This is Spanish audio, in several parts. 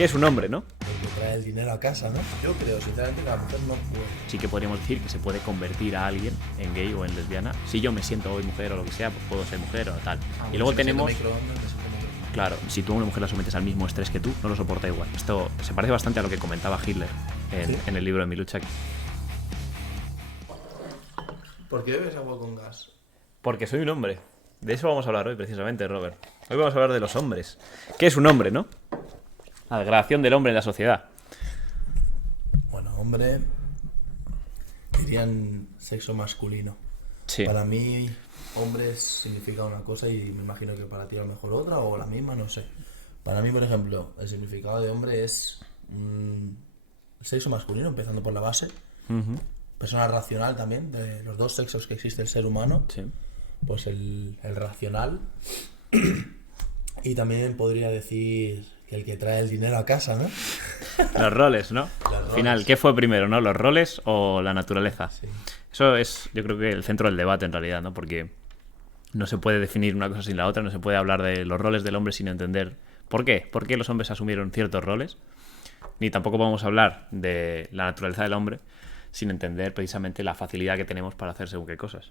¿Qué es un hombre, no? El que trae el dinero a casa, ¿no? Yo creo, sinceramente, que la mujer no puede. Sí que podríamos decir que se puede convertir a alguien en gay o en lesbiana. Si yo me siento hoy mujer o lo que sea, pues puedo ser mujer o tal. Y luego tenemos... Claro, si tú a una mujer la sometes al mismo estrés que tú, no lo soporta igual. Esto se parece bastante a lo que comentaba Hitler en el libro de Mi lucha. ¿Por qué bebes agua con gas? Porque soy un hombre. De eso vamos a hablar hoy, precisamente, Robert. Hoy vamos a hablar de los hombres. ¿Qué es un hombre, no? La degradación del hombre en la sociedad. Bueno, hombre, dirían sexo masculino. Sí. Para mí, hombre significa una cosa y me imagino que para ti a lo mejor otra o la misma, no sé. Para mí, por ejemplo, el significado de hombre es el sexo masculino, empezando por la base. Persona racional también, de los dos sexos que existe el ser humano. Sí. Pues el racional. Y también podría decir que el que trae el dinero a casa, ¿no? Los roles, ¿no? Al final, ¿qué fue primero, no? ¿Los roles o la naturaleza? Sí. Eso es, yo creo que el centro del debate en realidad, ¿no? Porque no se puede definir una cosa sin la otra, no se puede hablar de los roles del hombre sin entender por qué. ¿Por qué los hombres asumieron ciertos roles? Ni tampoco vamos a hablar de la naturaleza del hombre sin entender precisamente la facilidad que tenemos para hacer según qué cosas.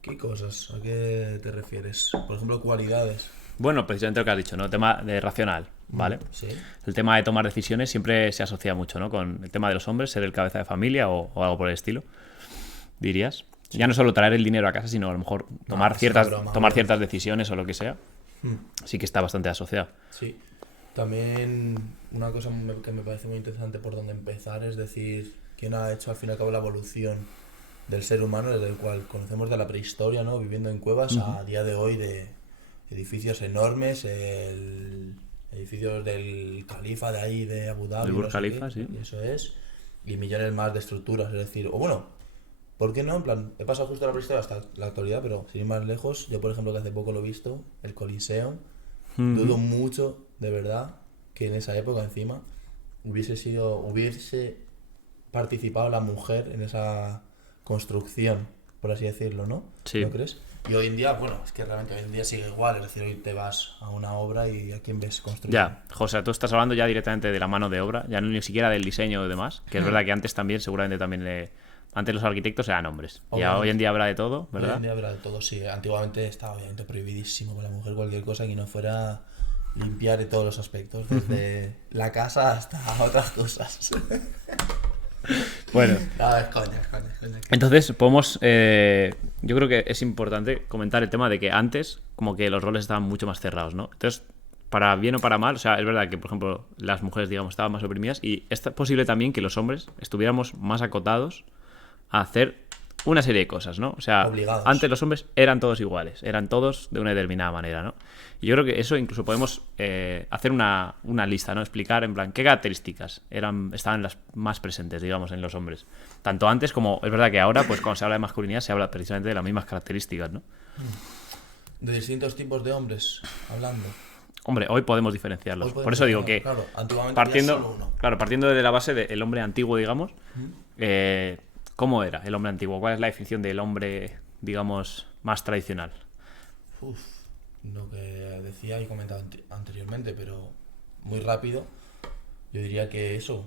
¿Qué cosas? ¿A qué te refieres? Por ejemplo, cualidades. Bueno, precisamente lo que has dicho, ¿no? Tema de racional, ¿vale? Sí. El tema de tomar decisiones siempre se asocia mucho, ¿no? Con el tema de los hombres, ser el cabeza de familia o algo por el estilo, dirías. Sí. Ya no solo traer el dinero a casa, sino a lo mejor tomar ciertas decisiones o lo que sea. Sí que está bastante asociado. Sí. También una cosa que me parece muy interesante por donde empezar es decir, quién ha hecho al fin y al cabo la evolución del ser humano, desde el cual conocemos de la prehistoria, ¿no? Viviendo en cuevas a día de hoy de edificios enormes, edificios del califa de ahí, de Abu Dhabi. El Burj Khalifa, sí. Y eso es. Y millones más de estructuras, es decir, o bueno, ¿por qué no? En plan, he pasado justo la prehistoria hasta la actualidad, pero sin ir más lejos, yo por ejemplo que hace poco lo he visto, el Coliseo, dudo mucho, de verdad, que en esa época encima hubiese participado la mujer en esa construcción, por así decirlo, ¿no? Sí. ¿No crees? Y hoy en día, bueno, es que realmente hoy en día sigue igual, es decir, hoy te vas a una obra y a quién ves construir. Ya, José, tú estás hablando ya directamente de la mano de obra, ya no ni siquiera del diseño y demás, que es verdad que antes también, seguramente también, antes los arquitectos eran hombres. Ya hoy en día habrá de todo, ¿verdad? Hoy en día habrá de todo, sí. Antiguamente estaba obviamente prohibidísimo para la mujer cualquier cosa que no fuera limpiar en todos los aspectos, desde la casa hasta otras cosas. Bueno, no, es coña. Entonces podemos, yo creo que es importante comentar el tema de que antes como que los roles estaban mucho más cerrados, ¿no? Entonces, para bien o para mal, o sea, es verdad que por ejemplo las mujeres, digamos, estaban más oprimidas y es posible también que los hombres estuviéramos más acotados a hacer una serie de cosas, ¿no? O sea, obligados. Antes los hombres eran todos iguales, eran todos de una determinada manera, ¿no? Y yo creo que eso incluso podemos hacer una lista, ¿no? Explicar en plan qué características estaban las más presentes, digamos, en los hombres. Tanto antes como, es verdad que ahora, pues cuando se habla de masculinidad se habla precisamente de las mismas características, ¿no? De distintos tipos de hombres, hablando. Hombre, hoy podemos diferenciarlos. Por eso digo que, claro, antiguamente partiendo de la base del hombre antiguo, digamos, ¿cómo era el hombre antiguo? ¿Cuál es la definición del hombre, digamos, más tradicional? Lo que decía y comentaba anteriormente, pero muy rápido, yo diría que eso,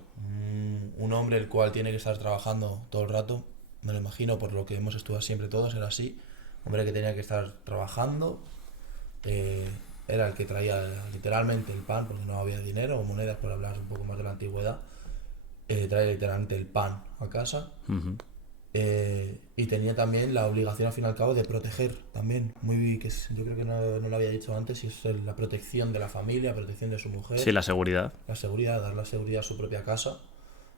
un hombre el cual tiene que estar trabajando todo el rato, me lo imagino por lo que hemos estudiado siempre todos, era así, hombre que tenía que estar trabajando, era el que traía literalmente el pan, porque no había dinero o monedas, por hablar un poco más de la antigüedad, traía literalmente el pan a casa. Y tenía también la obligación al fin y al cabo de proteger también, yo creo que no lo había dicho antes, y es la protección de la familia, protección de su mujer. Sí, la seguridad. Dar la seguridad a su propia casa,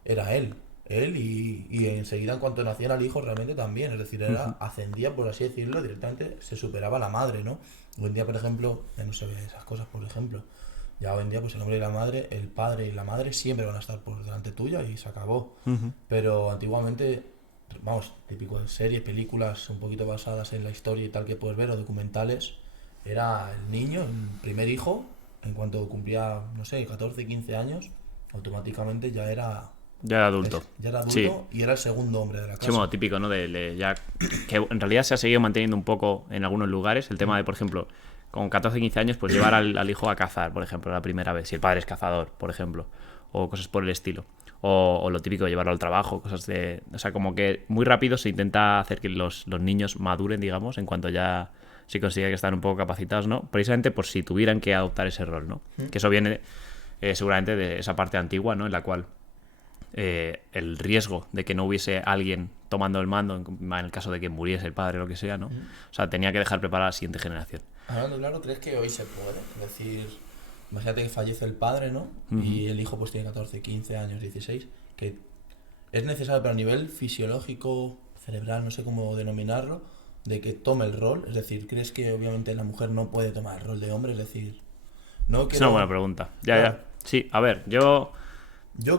era él y enseguida en cuanto nacía el hijo realmente también, es decir, ascendía, por así decirlo, directamente se superaba a la madre, ¿no? Hoy en día, por ejemplo, ya no se ve esas cosas, por ejemplo. Ya hoy en día, pues el hombre y la madre, el padre y la madre siempre van a estar por delante tuya y se acabó. Pero antiguamente, vamos, típico de series, películas un poquito basadas en la historia y tal que puedes ver, o documentales, era el niño, el primer hijo, en cuanto cumplía, no sé, 14, 15 años, automáticamente ya era adulto. Sí. Y era el segundo hombre de la casa. Sí, bueno, típico, ¿no? Ya, que en realidad se ha seguido manteniendo un poco en algunos lugares el tema de, por ejemplo, con 14, 15 años, pues llevar al hijo a cazar, por ejemplo, la primera vez, si el padre es cazador, por ejemplo, o cosas por el estilo. O lo típico de llevarlo al trabajo, cosas de... O sea, como que muy rápido se intenta hacer que los niños maduren, digamos, en cuanto ya se consigue que están un poco capacitados, ¿no? Precisamente por si tuvieran que adoptar ese rol, ¿no? Que eso viene seguramente de esa parte antigua, ¿no? En la cual el riesgo de que no hubiese alguien tomando el mando, en el caso de que muriese el padre o lo que sea, ¿no? O sea, tenía que dejar preparada a la siguiente generación. Hablando claro, ¿crees que hoy se puede? Es decir, imagínate que fallece el padre, ¿no? Y el hijo pues tiene 14, 15 años, 16, que es necesario, pero a nivel fisiológico, cerebral, no sé cómo denominarlo, de que tome el rol. Es decir, ¿crees que obviamente la mujer no puede tomar el rol de hombre? Es decir, no Es una buena pregunta. Ya. Sí, a ver, yo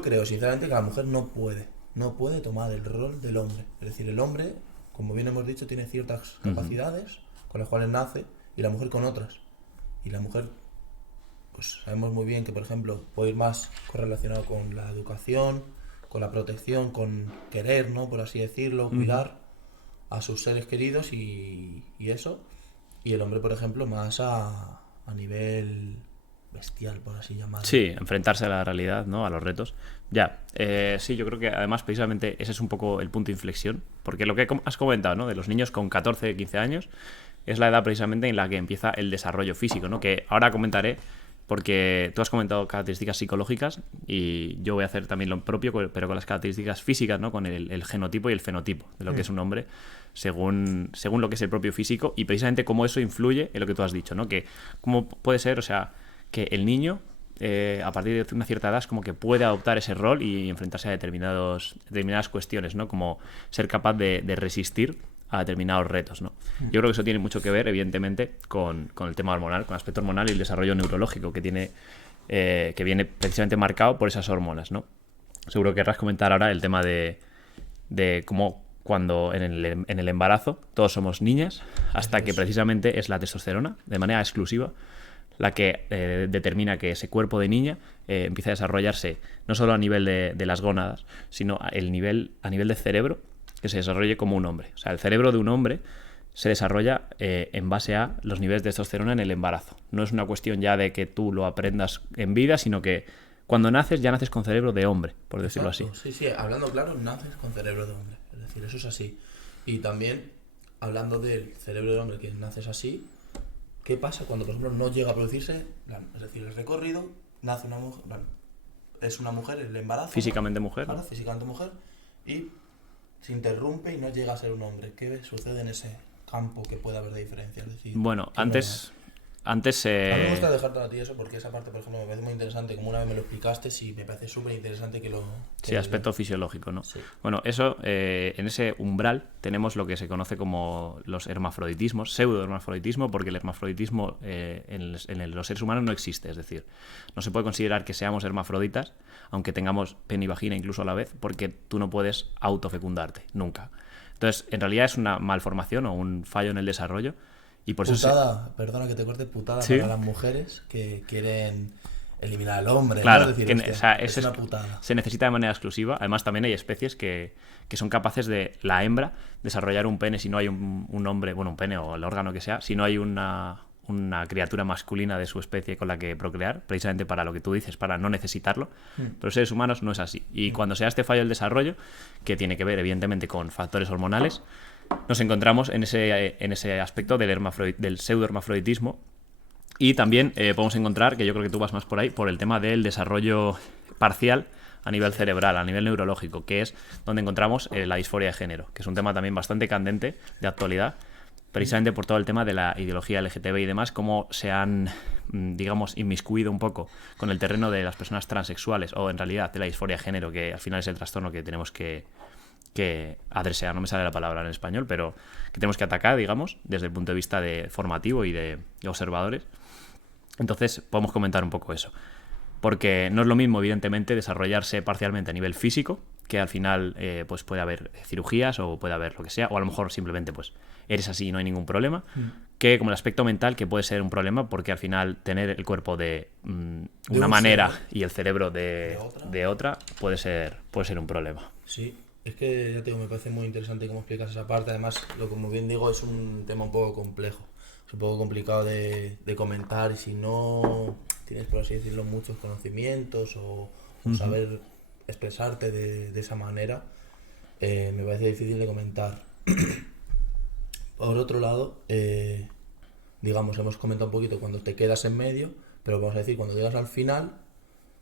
creo sinceramente que la mujer no puede tomar el rol del hombre. Es decir, el hombre, como bien hemos dicho, tiene ciertas capacidades con las cuales nace y la mujer con otras. Y la mujer, pues sabemos muy bien que, por ejemplo, puede ir más correlacionado con la educación, con la protección, con querer, ¿no? Por así decirlo, cuidar a sus seres queridos y eso. Y el hombre, por ejemplo, más a nivel bestial, por así llamarlo. Sí, enfrentarse a la realidad, ¿no? A los retos. Ya, sí, yo creo que además precisamente ese es un poco el punto de inflexión, porque lo que has comentado, ¿no? De los niños con 14, 15 años, es la edad precisamente en la que empieza el desarrollo físico, ¿no? Que ahora comentaré, porque tú has comentado características psicológicas y yo voy a hacer también lo propio, pero con las características físicas, ¿no? Con el genotipo y el fenotipo de lo que es un hombre, según lo que es el propio físico, y precisamente cómo eso influye en lo que tú has dicho, ¿no? Que cómo puede ser, o sea, que el niño, a partir de una cierta edad, es como que puede adoptar ese rol y enfrentarse a determinadas cuestiones, ¿no? Como ser capaz de resistir a determinados retos, ¿no? Yo creo que eso tiene mucho que ver, evidentemente, con el tema hormonal, con el aspecto hormonal y el desarrollo neurológico que viene precisamente marcado por esas hormonas, ¿no? Seguro que querrás comentar ahora el tema de cómo cuando en el embarazo todos somos niñas, hasta que precisamente es la testosterona, de manera exclusiva, la que determina que ese cuerpo de niña empieza a desarrollarse no solo a nivel de las gónadas, sino a nivel de cerebro, que se desarrolle como un hombre. O sea, el cerebro de un hombre se desarrolla en base a los niveles de testosterona en el embarazo. No es una cuestión ya de que tú lo aprendas en vida, sino que cuando naces ya naces con cerebro de hombre, por decirlo así. Sí, hablando claro, naces con cerebro de hombre. Es decir, eso es así. Y también, hablando del cerebro de hombre que naces así, ¿qué pasa cuando, por ejemplo, no llega a producirse? Es decir, el recorrido, nace una mujer, es una mujer, el embarazo. Físicamente mujer. Claro, físicamente mujer. Y se interrumpe y no llega a ser un hombre. ¿Qué sucede en ese campo que puede haber de diferencia? Es decir, bueno, antes... A mí me gusta dejarte a ti eso porque esa parte, por ejemplo, me parece muy interesante. Como una vez me lo explicaste, sí, me parece súper interesante que lo... Sí, aspecto fisiológico, ¿no? Sí. Bueno, eso, en ese umbral tenemos lo que se conoce como los hermafroditismos, pseudohermafroditismo, porque el hermafroditismo en los seres humanos no existe. Es decir, no se puede considerar que seamos hermafroditas, aunque tengamos pene y vagina incluso a la vez, porque tú no puedes autofecundarte, nunca. Entonces, en realidad es una malformación o un fallo en el desarrollo. Y por putada, perdona que te corte, putada ¿sí? Para las mujeres que quieren eliminar al hombre. Claro, ¿no? Es decir, que, hostia, o sea, es una putada. Se necesita de manera exclusiva. Además, también hay especies que son capaces de la hembra desarrollar un pene si no hay un hombre, bueno, un pene o el órgano que sea, si no hay una criatura masculina de su especie con la que procrear, precisamente para lo que tú dices, para no necesitarlo. Pero los seres humanos no es así. Y cuando se da este fallo del desarrollo, que tiene que ver evidentemente con factores hormonales, nos encontramos en ese aspecto del pseudohermafroditismo. Y también podemos encontrar, que yo creo que tú vas más por ahí, por el tema del desarrollo parcial a nivel cerebral, a nivel neurológico, que es donde encontramos la disforia de género, que es un tema también bastante candente de actualidad, precisamente por todo el tema de la ideología LGTB y demás, cómo se han, digamos, inmiscuido un poco con el terreno de las personas transexuales, o en realidad de la disforia de género, que al final es el trastorno que tenemos que adresear, no me sale la palabra en español, pero que tenemos que atacar, digamos, desde el punto de vista formativo y de observadores. Entonces podemos comentar un poco eso, porque no es lo mismo, evidentemente, desarrollarse parcialmente a nivel físico, que al final pues puede haber cirugías o puede haber lo que sea, o a lo mejor simplemente pues eres así y no hay ningún problema, que como el aspecto mental, que puede ser un problema, porque al final tener el cuerpo de una manera y el cerebro de otra puede ser un problema. Sí. Es que, ya te digo, me parece muy interesante cómo explicas esa parte. Además, como bien digo, es un tema un poco complejo. es un poco complicado de comentar y si no tienes, por así decirlo, muchos conocimientos o saber expresarte de esa manera, me parece difícil de comentar. Por otro lado, digamos, hemos comentado un poquito cuando te quedas en medio, pero vamos a decir cuando llegas al final,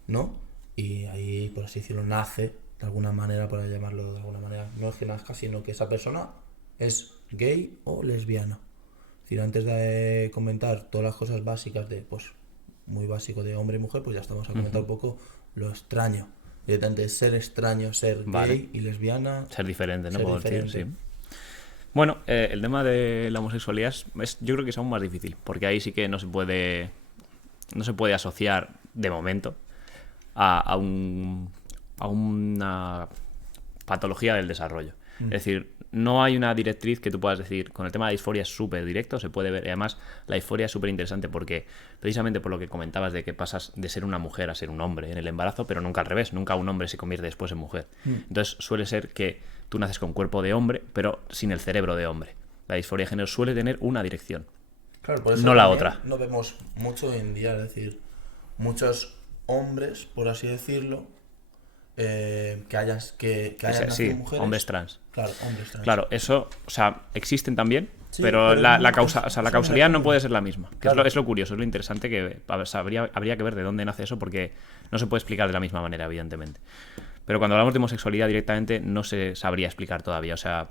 ¿no? Y ahí, por así decirlo, nace, de alguna manera, por llamarlo de alguna manera, no es que nazca, sino que esa persona es gay o lesbiana. Es decir, antes de comentar todas las cosas básicas de, pues, muy básico de hombre y mujer, pues ya estamos a comentar un poco lo extraño. Directamente ser extraño, ser gay y lesbiana. Ser diferente, ¿no? Ser Puedo diferente. decir, sí. Bueno, el tema de la homosexualidad yo creo que es aún más difícil, porque ahí sí que no se puede asociar de momento a una patología del desarrollo. Es decir, no hay una directriz que tú puedas decir, con el tema de la disforia es súper directo, se puede ver, y además la disforia es súper interesante porque precisamente por lo que comentabas de que pasas de ser una mujer a ser un hombre en el embarazo, pero nunca al revés, nunca un hombre se convierte después en mujer. Entonces suele ser que tú naces con cuerpo de hombre, pero sin el cerebro de hombre. La disforia de género suele tener una dirección, Claro, por eso no la también otra. no vemos mucho hoy en día, es decir, muchos hombres, por así decirlo, que hayan nacido Sí, mujeres. hombres trans. Claro, hombres trans. Claro, eso, o sea, existen también, Sí, pero pero la no- causa, o sea, la son causalidad no negativos. puede ser la misma. Que Claro. es lo curioso, es lo interesante que habría que ver de dónde nace eso porque no se puede explicar de la misma manera, evidentemente. Pero cuando hablamos de homosexualidad directamente no se sabría explicar todavía. O sea,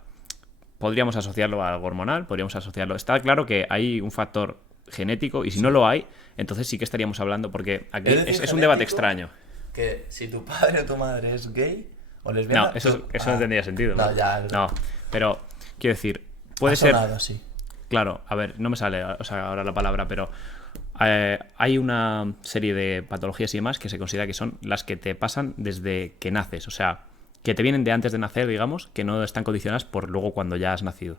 podríamos asociarlo a algo hormonal, podríamos asociarlo. Está claro que hay un factor genético y si no lo hay, entonces sí que estaríamos hablando porque aquí Es decir, es un debate genético, extraño. Que si tu padre o tu madre es gay o lesbiana. No, eso no tendría sentido. No, ya. No, pero quiero decir, puede ser. Nada así. Claro, a ver, no me sale ahora la palabra, pero hay una serie de patologías y demás que se considera que son las que te pasan desde que naces, o sea, que te vienen de antes de nacer, digamos, que no están condicionadas por luego cuando ya has nacido,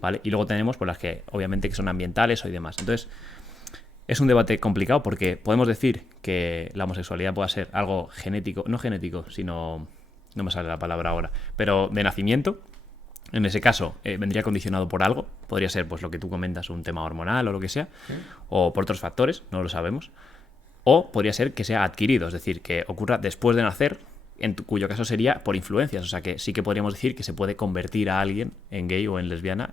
¿vale? Y luego tenemos pues las que obviamente que son ambientales o y demás. Entonces, es un debate complicado porque podemos decir que la homosexualidad pueda ser algo genético, no genético, sino, no me sale la palabra ahora, pero de nacimiento. En ese caso, vendría condicionado por algo. Podría ser, pues, lo que tú comentas, un tema hormonal o lo que sea. O por otros factores, no lo sabemos. O podría ser que sea adquirido, es decir, que ocurra después de nacer, cuyo caso sería por influencias. O sea, que sí que podríamos decir que se puede convertir a alguien en gay o en lesbiana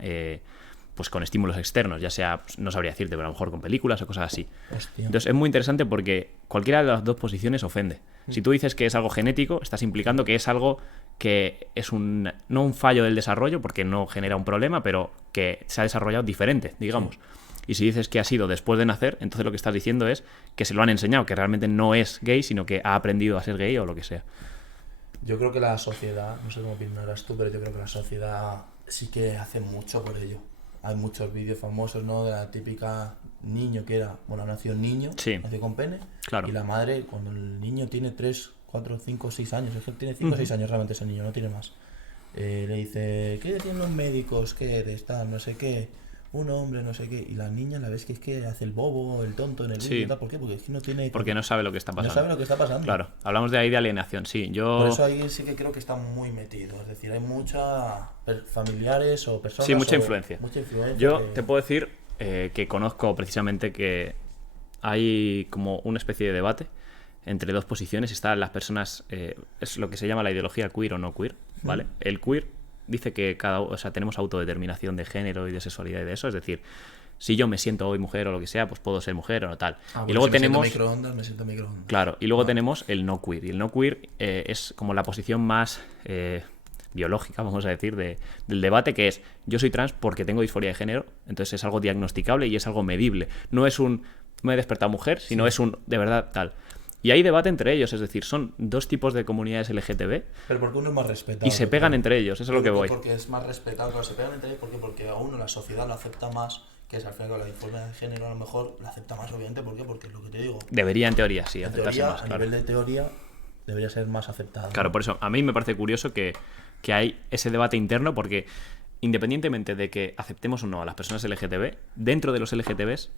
pues con estímulos externos, ya sea, pues, no sabría decirte, pero a lo mejor con películas o cosas así. Hostia. Entonces es muy interesante porque cualquiera de las dos posiciones ofende. Si tú dices que es algo genético, estás implicando que es algo que es no un fallo del desarrollo, porque no genera un problema, pero que se ha desarrollado diferente, digamos. Y si dices que ha sido después de nacer, entonces lo que estás diciendo es que se lo han enseñado, que realmente no es gay, sino que ha aprendido a ser gay o lo que sea. Yo creo que la sociedad, no sé cómo opinarás tú, pero yo creo que la sociedad sí que hace mucho por ello. Hay muchos vídeos famosos, ¿no? De la típica niño que era, bueno, nació niño, Sí. nació con pene, Claro. y la madre, cuando el niño tiene 3, 4, 5, 6 años, es que tiene 5 o 6 años realmente ese niño, no tiene más, le dice, ¿qué decían los médicos? ¿Qué eres? Tal, no sé qué, un hombre, no sé qué, y la niña la ves que es que hace el bobo, el tonto en el Sí. vídeo y tal, ¿por qué? Porque es que no tiene... Porque no sabe lo que está no pasando. sabe lo que está pasando. Claro, hablamos de ahí de alienación, sí. Por Yo... eso ahí sí que creo que está muy metido. Es decir, hay familiares o personas. Sí, mucha o influencia. Mucha influencia. Yo que- te puedo decir que conozco precisamente que hay como una especie de debate entre dos posiciones. Están las personas, es lo que se llama la ideología queer o no queer, ¿vale? El queer dice que o sea, tenemos autodeterminación de género y de sexualidad y de eso, es decir, si yo me siento hoy mujer o lo que sea, pues puedo ser mujer o no tal. Ah, Y bueno, luego si me siento tenemos... microondas, me siento microondas. Claro, y luego Vale. tenemos el no queer. Y el no queer es como la posición más biológica, vamos a decir, del debate, que es yo soy trans porque tengo disforia de género, entonces es algo diagnosticable y es algo medible. No es un me he despertado mujer, sino es un de verdad tal. Y hay debate entre ellos, es decir, son dos tipos de comunidades LGTB Pero porque uno es más respetado. y se yo pegan creo. entre ellos, eso es lo que voy. Porque es más respetado, pero se pegan entre ellos. ¿Por qué? Porque a uno la sociedad lo acepta más, que es al final la disforia de género, a lo mejor la acepta más, obviamente. ¿Por qué? Porque es lo que te digo. Debería, en teoría, sí, En aceptarse teoría, más, a claro. nivel de teoría, debería ser más aceptado. Claro, por eso a mí me parece curioso que hay ese debate interno porque independientemente de que aceptemos o no a las personas LGTB, dentro de los LGTBs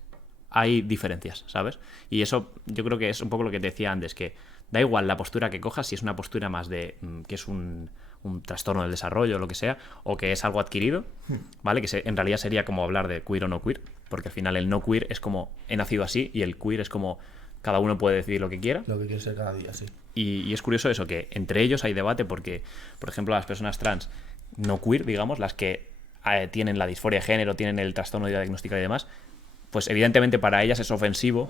hay diferencias, ¿sabes? Y eso yo creo que es un poco lo que te decía antes, que da igual la postura que cojas, si es una postura más de que es un trastorno del desarrollo o lo que sea, o que es algo adquirido, ¿vale? Que en realidad sería como hablar de queer o no queer, porque al final el no queer es como he nacido así y el queer es como cada uno puede decidir lo que quiera. Lo que quiere ser cada día, sí. Y es curioso eso, que entre ellos hay debate porque, por ejemplo, las personas trans no queer, digamos, las que tienen la disforia de género, tienen el trastorno diagnosticado y demás, pues evidentemente para ellas es ofensivo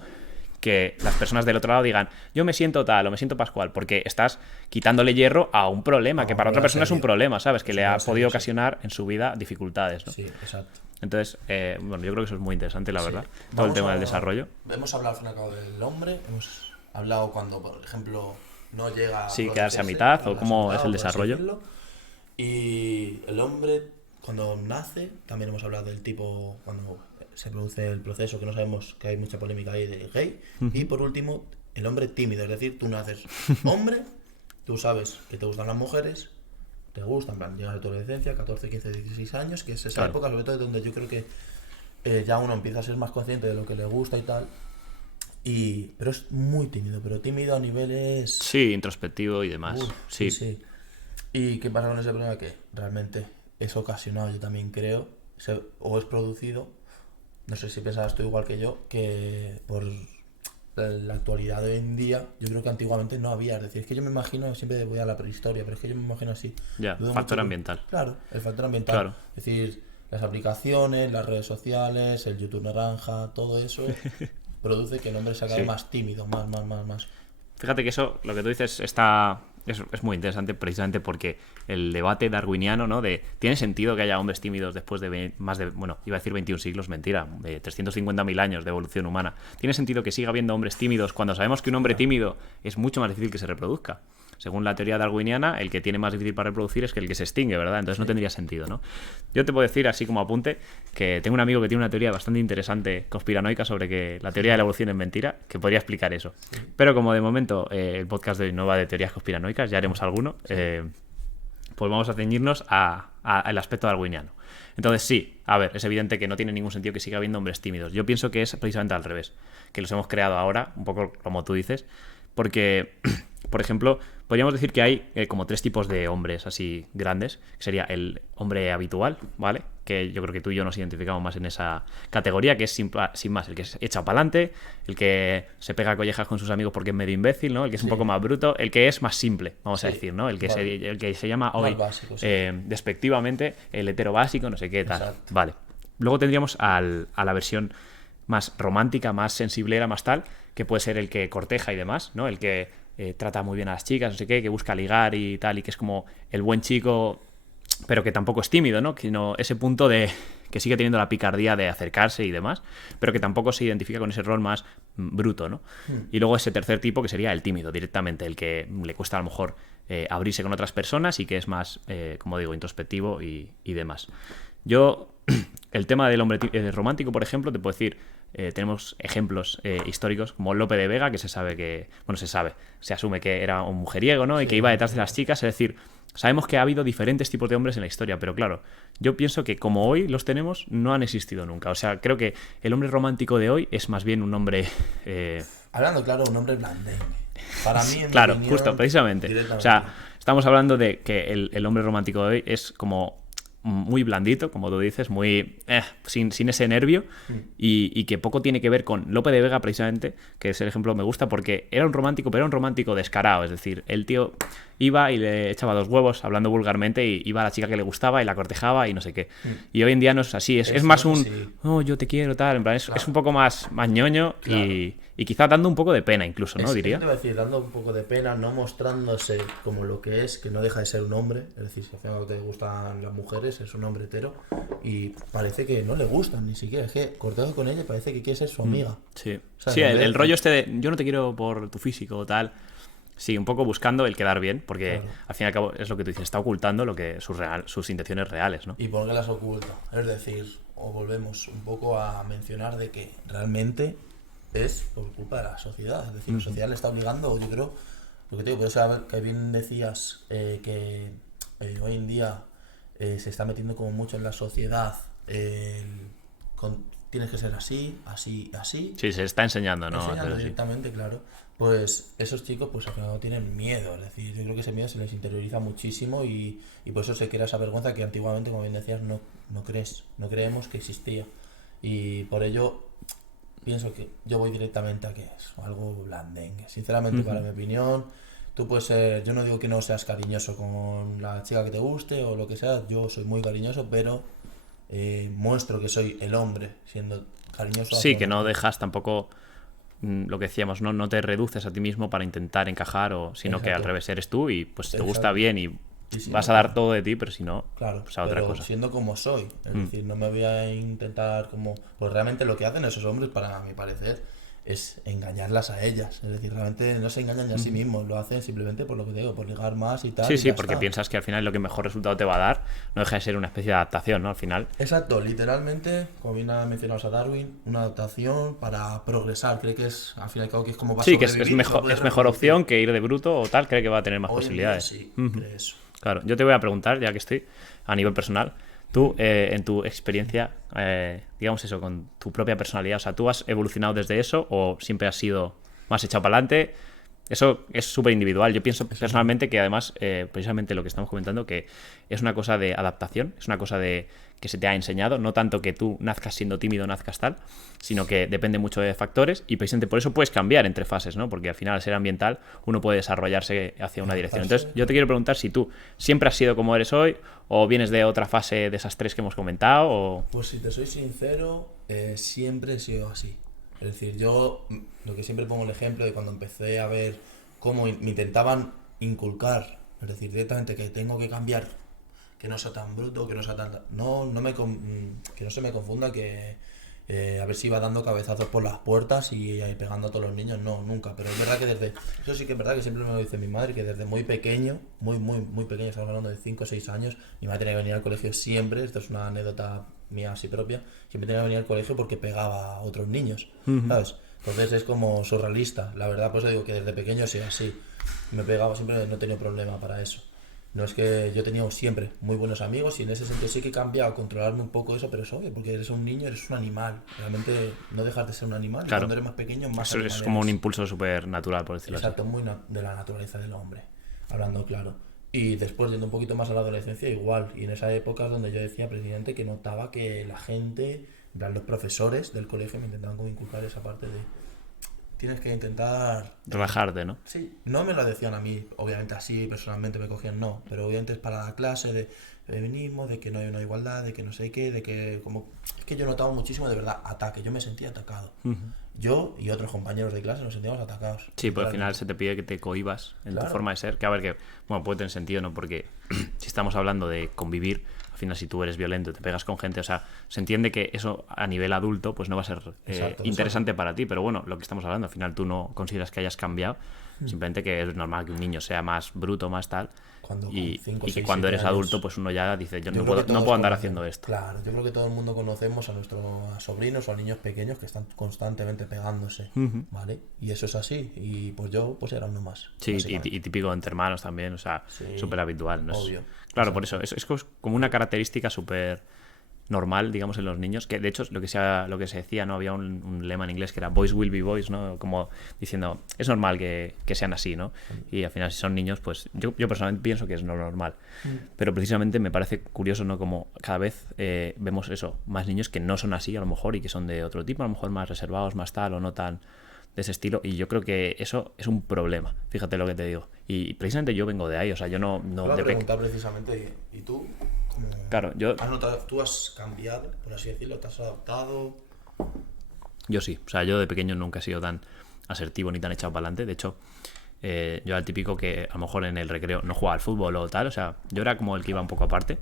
que las personas del otro lado digan yo me siento tal o me siento pascual, porque estás quitándole hierro a un problema que para otra persona es un problema, ¿sabes? Que le ha podido ocasionar en su vida dificultades, ¿no? Sí, exacto. Entonces, bueno, yo creo que eso es muy interesante, la verdad. Todo el Vamos tema del desarrollo. Hemos hablado al fin y al cabo del hombre, hemos hablado cuando, por ejemplo, no llega Sí, a quedarse a protegerse, mitad o cómo mitad, es el por así desarrollo. decirlo. Y el hombre, cuando nace, también hemos hablado del tipo, cuando se produce el proceso, que no sabemos, que hay mucha polémica ahí de gay. Y por último, el hombre tímido, es decir, tú naces hombre, tú sabes que te gustan las mujeres, te gustan, en plan, llegas a tu adolescencia, 14, 15, 16 años, que es esa Claro. época, sobre todo donde yo creo que ya uno empieza a ser más consciente de lo que le gusta y tal. Pero es muy tímido, pero tímido a niveles... Sí, introspectivo y demás. Sí, sí. ¿Y qué pasa con ese problema? Que realmente es ocasionado, yo también creo, o es producido, no sé si pensabas tú igual que yo, que por la actualidad de hoy en día, yo creo que antiguamente no había. Es decir, es que yo me imagino, siempre voy a la prehistoria, pero es que yo me imagino así. Ya, Dudo factor mucho ambiental. Claro, el factor ambiental. Claro. Es decir, las aplicaciones, las redes sociales, el YouTube naranja, todo eso produce que el hombre sea cada vez más tímido, más. Fíjate que eso, lo que tú dices, es muy interesante precisamente porque el debate darwiniano, ¿no? De ¿tiene sentido que haya hombres tímidos después de más de, bueno, iba a decir 21 siglos, mentira, de 350.000 años de evolución humana? ¿Tiene sentido que siga habiendo hombres tímidos cuando sabemos que un hombre tímido es mucho más difícil que se reproduzca? Según la teoría darwiniana, el que tiene más difícil para reproducir es que el que se extingue, ¿verdad? Entonces no tendría sentido, ¿no? Yo te puedo decir, así como apunte, que tengo un amigo que tiene una teoría bastante interesante, conspiranoica, sobre que la teoría de la evolución es mentira, que podría explicar eso. Pero como de momento el podcast de hoy no va de teorías conspiranoicas, ya haremos alguno, pues vamos a ceñirnos al aspecto darwiniano. Entonces sí, a ver, es evidente que no tiene ningún sentido que siga habiendo hombres tímidos. Yo pienso que es precisamente al revés, que los hemos creado ahora, un poco como tú dices, porque, por ejemplo, podríamos decir que hay como tres tipos de hombres así grandes, que sería el hombre habitual, ¿vale? Que yo creo que tú y yo nos identificamos más en esa categoría, que es sin más, el que se echa para adelante, el que se pega collejas con sus amigos porque es medio imbécil, ¿no? El que es un poco más bruto, el que es más simple, vamos a decir, ¿no? El que se llama hoy básico, despectivamente el hetero básico, no sé qué tal. Exacto. Vale. Luego tendríamos a la versión más romántica, más sensiblera, más tal, que puede ser el que corteja y demás, ¿no? El que trata muy bien a las chicas, no sé qué, que busca ligar y tal, y que es como el buen chico, pero que tampoco es tímido, ¿no? Sino ese punto de que sigue teniendo la picardía de acercarse y demás, pero que tampoco se identifica con ese rol más bruto, ¿no? Y luego ese tercer tipo que sería el tímido, directamente, el que le cuesta a lo mejor abrirse con otras personas y que es más, como digo, introspectivo y demás. Yo, el tema del hombre romántico, por ejemplo, te puedo decir, tenemos ejemplos históricos como Lope de Vega, que se asume que era un mujeriego, ¿no? Y que iba detrás de las chicas, es decir, sabemos que ha habido diferentes tipos de hombres en la historia, pero claro, yo pienso que como hoy los tenemos, no han existido nunca. O sea, creo que el hombre romántico de hoy es más bien un hombre... Hablando claro, un hombre blandengue. Para mí, en claro, mi opinión, justo, precisamente. O sea, estamos hablando de que el hombre romántico de hoy es como muy blandito, como tú dices, muy sin ese nervio y que poco tiene que ver con Lope de Vega, precisamente, que es el ejemplo que me gusta porque era un romántico, pero era un romántico descarado, es decir, el tío iba y le echaba dos huevos, hablando vulgarmente, y iba a la chica que le gustaba y la cortejaba y no sé qué. Y hoy en día no es así, es más un, oh, yo te quiero, tal, en plan, es un poco más ñoño y quizá dando un poco de pena incluso, ¿no? Diría. Te iba a decir, dando un poco de pena, no mostrándose como lo que es, que no deja de ser un hombre, es decir, si al final te gustan las mujeres, es un hombre hetero, y parece que no le gustan ni siquiera, es que cortejo con ella y parece que quiere ser su amiga. Sí, o sea, sí, el rollo este de yo no te quiero por tu físico o tal. Sí, un poco buscando el quedar bien, porque al fin y al cabo es lo que tú dices, está ocultando lo que sus intenciones reales, ¿no? ¿Y por qué las oculta? Es decir, o volvemos un poco a mencionar de que realmente es por culpa de la sociedad, es decir, la sociedad le está obligando, yo creo, lo que te digo, por eso que bien decías que hoy en día se está metiendo como mucho en la sociedad tienes que ser así, así, así. Sí, se está enseñando, ¿no? Enseñando Pero sí. directamente, claro. Pues esos chicos, pues al final no tienen miedo. Es decir, yo creo que ese miedo se les interioriza muchísimo y por eso se crea esa vergüenza que antiguamente, como bien decías, no creemos que existía. Y por ello pienso que yo voy directamente a que es algo blandengue. Sinceramente, para mi opinión, tú puedes ser, yo no digo que no seas cariñoso con la chica que te guste o lo que sea, yo soy muy cariñoso, pero muestro que soy el hombre siendo cariñoso hacia Sí, que una no chica. dejas tampoco lo que decíamos, no te reduces a ti mismo para intentar encajar, sino que al Exacto, revés eres tú y pues si te gusta exacto. bien y Y si vas no, a pues dar todo de ti, pero si no, claro, pues a otra pero cosa. siendo como soy, es decir, no me voy a intentar como, pues realmente lo que hacen esos hombres, para mi parecer, es engañarlas a ellas, es decir, realmente no se engañan ni a sí mismos, lo hacen simplemente por lo que te digo, por ligar más y tal, Sí, y sí, ya porque está. piensas que al final lo que mejor resultado te va a dar no deja de ser una especie de adaptación, ¿no? Al final. Exacto, literalmente, como bien ha mencionado a Darwin, una adaptación para progresar, creo que es, al fin y al cabo, que es como para Sí, que sobrevivir y para poder es mejor reproducir. opción que ir de bruto o tal, cree que va a tener más Hoy en día posibilidades. sí, crees. Claro, yo te voy a preguntar, ya que estoy a nivel personal, tú en tu experiencia, digamos eso, con tu propia personalidad, o sea, ¿tú has evolucionado desde eso o siempre has sido más echado para adelante? Eso es súper individual. Yo pienso Eso sí. personalmente que además, precisamente lo que estamos comentando, que es una cosa de adaptación, es una cosa de que se te ha enseñado, no tanto que tú nazcas siendo tímido, nazcas tal, sino que depende mucho de factores y precisamente por eso puedes cambiar entre fases, ¿no? Porque al final, al ser ambiental, uno puede desarrollarse hacia una dirección. Entonces, Adaptarse, yo te claro. quiero preguntar si tú siempre has sido como eres hoy o vienes de otra fase de esas tres que hemos comentado o... Pues si te soy sincero, siempre he sido así. Es decir, yo lo que siempre pongo el ejemplo de cuando empecé a ver cómo me intentaban inculcar, es decir, directamente que tengo que cambiar, que no sea tan bruto, que no sea tan... No, que no se me confunda que a ver si iba dando cabezazos por las puertas y pegando a todos los niños, no, nunca. Pero es verdad que eso sí que es verdad que siempre me lo dice mi madre, que desde muy pequeño, muy pequeño, estamos hablando de 5 o 6 años, mi madre tenía que venir al colegio siempre, esto es una anécdota mía así propia, siempre tenía que venir al colegio porque pegaba a otros niños, ¿sabes? Entonces es como surrealista, la verdad, pues digo que desde pequeño sí así, me pegaba siempre, no he tenido problema para eso. No es que yo he tenido siempre muy buenos amigos y en ese sentido sí que he cambiado, controlarme un poco eso, pero es obvio, porque eres un niño, eres un animal. Realmente no dejas de ser un animal y Claro, cuando eres más pequeño más eso es animal como un eres. impulso súper natural, por decirlo así. Exacto, de la naturaleza del hombre, hablando claro. Y después, yendo un poquito más a la adolescencia, igual. Y en esa época es donde yo decía, presidente, que notaba que la gente, en plan, los profesores del colegio me intentaban como inculcar esa parte de tienes que intentar Relajarte, ¿no? sí, no me lo decían a mí, obviamente así personalmente me cogían, no, pero obviamente es para la clase de feminismo, de que no hay una igualdad, de que no sé qué, de que como... Es que yo notaba muchísimo de verdad ataque, yo me sentía atacado. Yo y otros compañeros de clase nos sentíamos atacados, Sí, pues al final literalmente. se te pide que te cohibas en tu Claro, forma de ser, que a ver que, bueno, puede tener sentido, ¿no? Porque si estamos hablando de convivir, al final si tú eres violento, te pegas con gente, o sea, se entiende que eso a nivel adulto pues no va a ser exacto, eso. interesante para ti, pero bueno, lo que estamos hablando, al final tú no consideras que hayas cambiado, simplemente que es normal que un niño sea más bruto, más tal, Cuando con 5 y que 6 cuando 7 eres adulto años pues uno ya dice, yo yo no creo que puedo, no todos puedo andar conocemos, haciendo esto. claro, yo creo que todo el mundo conocemos a nuestros sobrinos o a niños pequeños que están constantemente pegándose, ¿vale? Y eso es así, y pues yo pues era uno más, Sí, y básicamente. típico entre hermanos también, o sea, súper Sí, habitual. ¿No? obvio, Claro, por exacto. eso, es como una característica súper normal, digamos, en los niños, que de hecho es lo que se decía, ¿no? Había un lema en inglés que era boys will be boys, ¿no? Como diciendo, es normal que sean así, ¿no? Y al final si son niños, pues yo personalmente pienso que es lo normal. Pero precisamente me parece curioso, ¿no? Como cada vez vemos eso, más niños que no son así a lo mejor y que son de otro tipo, a lo mejor más reservados, más tal o no tan de ese estilo, y yo creo que eso es un problema, fíjate lo que te digo, y precisamente yo vengo de ahí, o sea, yo Te no iba a de preguntar precisamente, ¿y tú? ¿Cómo claro, has notado? ¿Tú has cambiado, por así decirlo? ¿Te has adaptado? yo sí, o sea, yo de pequeño nunca he sido tan asertivo ni tan echado para adelante, de hecho, yo era el típico que a lo mejor en el recreo no jugaba al fútbol o tal, o sea, yo era como el que iba un poco aparte,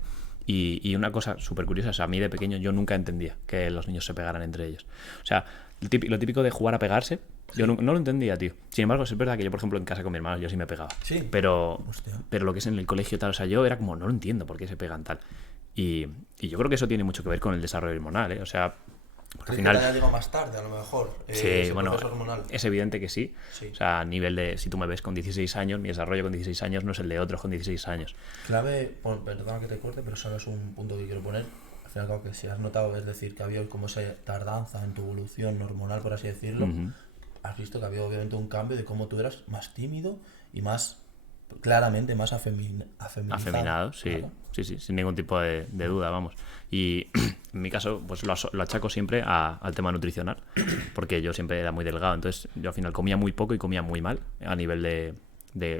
y una cosa súper curiosa, o sea, a mí de pequeño yo nunca entendía que los niños se pegaran entre ellos. O sea, lo típico de jugar a pegarse, yo Sí. no lo entendía, tío. Sin embargo, es verdad que yo, por ejemplo, en casa con mi hermano, yo sí me pegaba. Sí. Pero, Hostia. pero lo que es en el colegio tal, o sea, yo era como, no lo entiendo por qué se pegan tal. Y yo creo que eso tiene mucho que ver con el desarrollo hormonal, ¿eh? O sea, porque al ¿Crees que te final haya llegado más tarde, a lo mejor, sí, ese bueno, proceso hormonal? es evidente que sí. Sí. O sea, a nivel de, si tú me ves con 16 años, mi desarrollo con 16 años no es el de otros con 16 años. Perdona que te corte, pero sabes un punto que quiero poner. al fin y al cabo, que si has notado, es decir, que ha habido como esa tardanza en tu evolución hormonal, por así decirlo, Ujú. has visto que ha habido obviamente un cambio de cómo tú eras más tímido y más, claramente, más afeminizado, Afeminado, sí, claro. sí, sí, sin ningún tipo de duda, vamos. Y en mi caso, pues lo achaco siempre al tema nutricional, porque yo siempre era muy delgado, entonces yo al final comía muy poco y comía muy mal a nivel de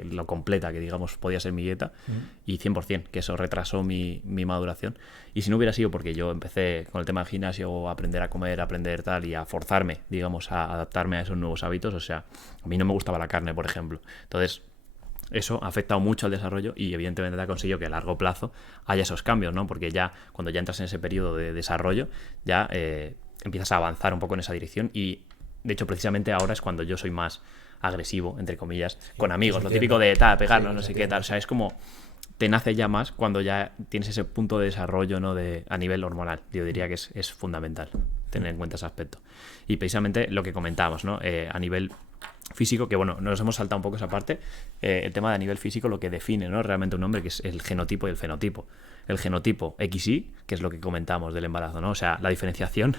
lo completa que digamos podía ser mi dieta, Mm. y 100% que eso retrasó mi maduración. Y si no hubiera sido porque yo empecé con el tema del gimnasio, a aprender a comer, a aprender tal, y a forzarme, digamos, a adaptarme a esos nuevos hábitos, o sea, a mí no me gustaba la carne, por ejemplo. Entonces, eso ha afectado mucho al desarrollo y evidentemente ha conseguido que a largo plazo haya esos cambios, ¿no? Porque ya cuando ya entras en ese periodo de desarrollo, ya empiezas a avanzar un poco en esa dirección, y de hecho precisamente ahora es cuando yo soy más agresivo, entre comillas, Sí, con que se amigos, lo típico entienda. de tal, Sí, pegarnos, que no se sé qué entienda, tal, o sí. sea, es como te nace ya más cuando ya tienes ese punto de desarrollo, ¿no? A nivel hormonal. Yo diría que es fundamental tener en cuenta ese aspecto. Y precisamente lo que comentábamos, ¿no? A nivel físico, que bueno, nos hemos saltado un poco esa parte, el tema de a nivel físico, lo que define, ¿no? Realmente un hombre, que es el genotipo y el fenotipo. El genotipo XY, que es lo que comentamos del embarazo, ¿no? O sea, la diferenciación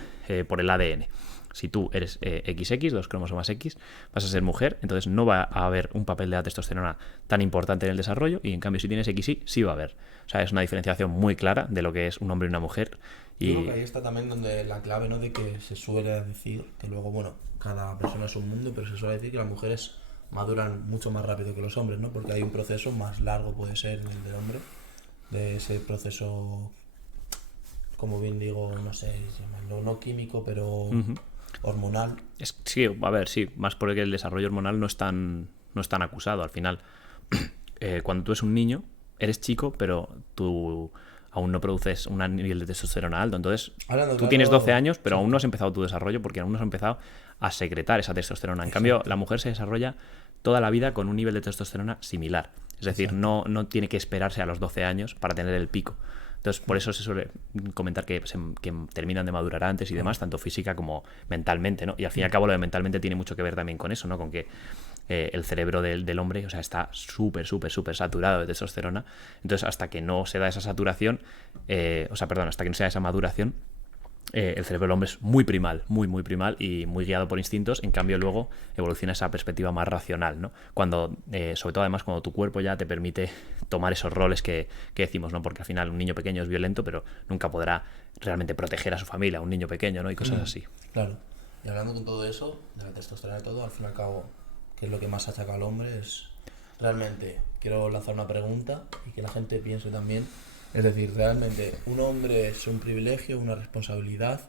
por el ADN. Si tú eres XX, dos cromosomas X, vas a ser mujer, entonces no va a haber un papel de la testosterona tan importante en el desarrollo, y en cambio si tienes XY sí va a haber. O sea, es una diferenciación muy clara de lo que es un hombre y una mujer. Yo creo que Y ahí está también donde la clave, ¿no? De que se suele decir, que luego, bueno, cada persona es un mundo, pero se suele decir que las mujeres maduran mucho más rápido que los hombres, ¿no? Porque hay un proceso más largo, puede ser, el del hombre, de ese proceso, como bien digo, no sé, llamarlo no químico, pero hormonal. sí, a ver, sí, más porque el desarrollo hormonal no es tan acusado al final. Cuando tú eres un niño, eres chico, pero tú aún no produces un nivel de testosterona alto. Entonces, Hablando tú tienes 12 claro, años, pero sí, aún no has empezado tu desarrollo porque aún no has empezado a secretar esa testosterona. En cambio, exacto, la mujer se desarrolla toda la vida con un nivel de testosterona similar. Es decir, exacto. no tiene que esperarse a los 12 años para tener el pico. Entonces, por eso se suele comentar que terminan de madurar antes y demás, Claro. tanto física como mentalmente, ¿no? Y al fin y al cabo lo de mentalmente tiene mucho que ver también con eso, ¿no? Con que el cerebro del hombre, o sea, está súper, súper, súper saturado de testosterona. Entonces, hasta que no se da esa saturación, hasta que no se da esa maduración, el cerebro del hombre es muy primal, muy, muy primal y muy guiado por instintos. En cambio, luego evoluciona esa perspectiva más racional, ¿no? Cuando, sobre todo, además, cuando tu cuerpo ya te permite tomar esos roles que decimos, ¿no? Porque al final un niño pequeño es violento, pero nunca podrá realmente proteger a su familia, un niño pequeño, ¿no? Y cosas así. Claro. Y hablando con todo eso, de la testosterona y todo, al fin y al cabo, que es lo que más achaca al hombre, es realmente, quiero lanzar una pregunta y que la gente piense también. Es decir, realmente, ¿un hombre es un privilegio, una responsabilidad?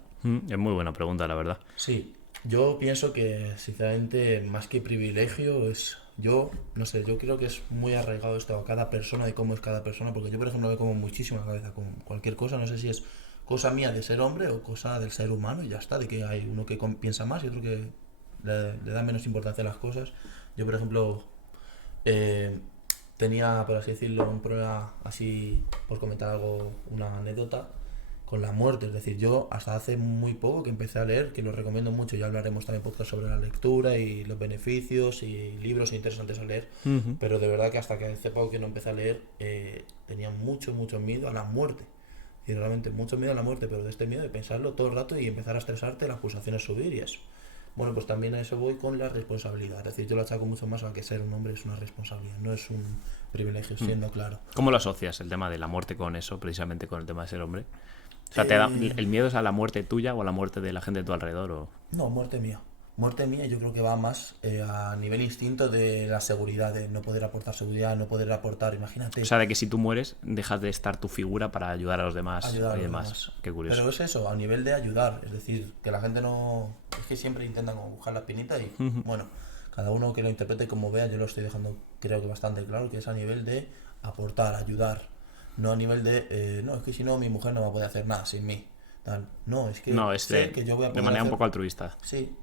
Es muy buena pregunta, la verdad. Sí, yo pienso que, sinceramente, más que privilegio, yo, no sé, yo creo que es muy arraigado esto a cada persona, de cómo es cada persona, porque yo, por ejemplo, me como muchísimo la cabeza con cualquier cosa, no sé si es cosa mía de ser hombre o cosa del ser humano, y ya está, de que hay uno que piensa más y otro que le da menos importancia a las cosas. Yo, por ejemplo, eh, tenía, por así decirlo, un problema así, por comentar algo, una anécdota, con la muerte. Es decir, yo hasta hace muy poco que empecé a leer, que lo recomiendo mucho, ya hablaremos también podcast sobre la lectura y los beneficios y libros interesantes a leer, Ujú. pero de verdad que hasta que hace poco que no empecé a leer, tenía mucho, mucho miedo a la muerte. Y realmente mucho miedo a la muerte, pero de este miedo de pensarlo todo el rato y empezar a estresarte, las pulsaciones subir y eso. Bueno, pues también a eso voy con la responsabilidad. Es decir, yo lo achaco mucho más a que ser un hombre es una responsabilidad, no es un privilegio, siendo claro. ¿Cómo lo asocias el tema de la muerte con eso, precisamente con el tema de ser hombre? O sea, Eh, ¿el miedo es a la muerte tuya o a la muerte de la gente de tu alrededor? no, muerte mía. Muerte mía yo creo que va más a nivel instinto de la seguridad, de no poder aportar seguridad, no poder aportar, O imagínate, sea, de que si tú mueres, dejas de estar tu figura para ayudar a los demás ayudar a y los demás. demás. Qué curioso. Pero es eso, a nivel de ayudar, es decir, que la gente no... Es que siempre intentan como buscar la espinita y, bueno, cada uno que lo interprete como vea, yo lo estoy dejando creo que bastante claro, que es a nivel de aportar, ayudar, no a nivel de, no, es que si no mi mujer no va a poder hacer nada sin mí. Tal. No, es que No, sé que yo voy a de poder manera un hacer, poco altruista. sí,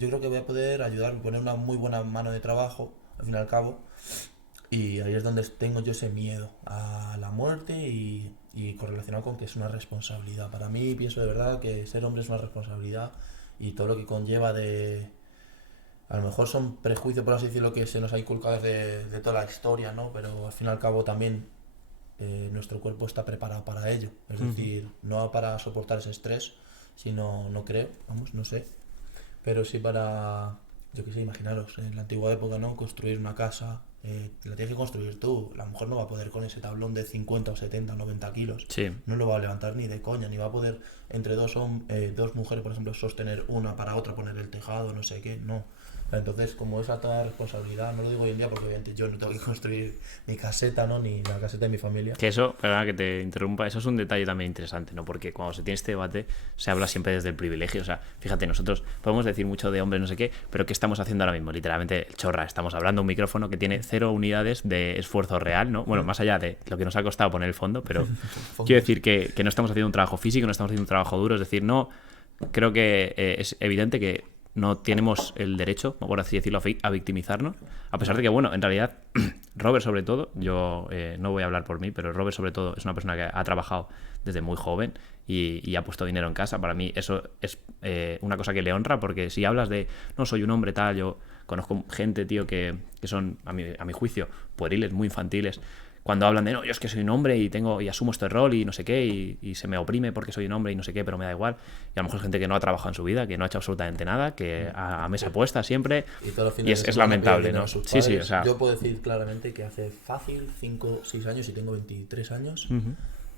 yo creo que voy a poder ayudar, poner una muy buena mano de trabajo, al fin y al cabo, y ahí es donde tengo yo ese miedo a la muerte y correlacionado con que es una responsabilidad. Para mí pienso de verdad que ser hombre es una responsabilidad y todo lo que conlleva de... A lo mejor son prejuicios, por así decirlo, que se nos ha inculcado desde de toda la historia, ¿no? Pero al fin y al cabo también nuestro cuerpo está preparado para ello. Es decir, no para soportar ese estrés, sino, no creo, vamos, no sé, pero sí para, yo qué sé, imaginaros, en la antigua época, ¿no? Construir una casa, la tienes que construir tú. La mujer no va a poder con ese tablón de 50 o 70 o 90 kilos. Sí. No lo va a levantar ni de coña, ni va a poder entre dos mujeres, por ejemplo, sostener una para otra, poner el tejado, no sé qué, no. Entonces, como esa toda responsabilidad, no lo digo hoy en día porque obviamente yo no tengo que construir mi caseta, ¿no? Ni la caseta de mi familia. Que eso, perdona que te interrumpa, eso es un detalle también interesante, ¿no? Porque cuando se tiene este debate se habla siempre desde el privilegio. O sea, fíjate, nosotros podemos decir mucho de hombres, no sé qué, pero ¿qué estamos haciendo ahora mismo? Literalmente, el chorra, estamos hablando de un micrófono que tiene 0 unidades de esfuerzo real, ¿no? Bueno, más allá de lo que nos ha costado poner el fondo, pero quiero decir que no estamos haciendo un trabajo físico, no estamos haciendo un trabajo duro, es decir, no, creo que es evidente que no tenemos el derecho, por así decirlo, a victimizarnos, a pesar de que, bueno, en realidad, Robert sobre todo, yo no voy a hablar por mí, pero Robert sobre todo es una persona que ha trabajado desde muy joven y ha puesto dinero en casa. Para mí eso es una cosa que le honra, porque si hablas de, no, soy un hombre tal, yo conozco gente, tío, que son, a mi juicio, pueriles, muy infantiles, cuando hablan de, no, yo es que soy un hombre y asumo este rol y no sé qué, y se me oprime porque soy un hombre y no sé qué, pero me da igual. Y a lo mejor gente que no ha trabajado en su vida, que no ha hecho absolutamente nada, que a mesa puesta siempre, y es lamentable, ¿no? Sí, sí, o sea... Yo puedo decir claramente que hace fácil 5 o 6 años, y tengo 23 años,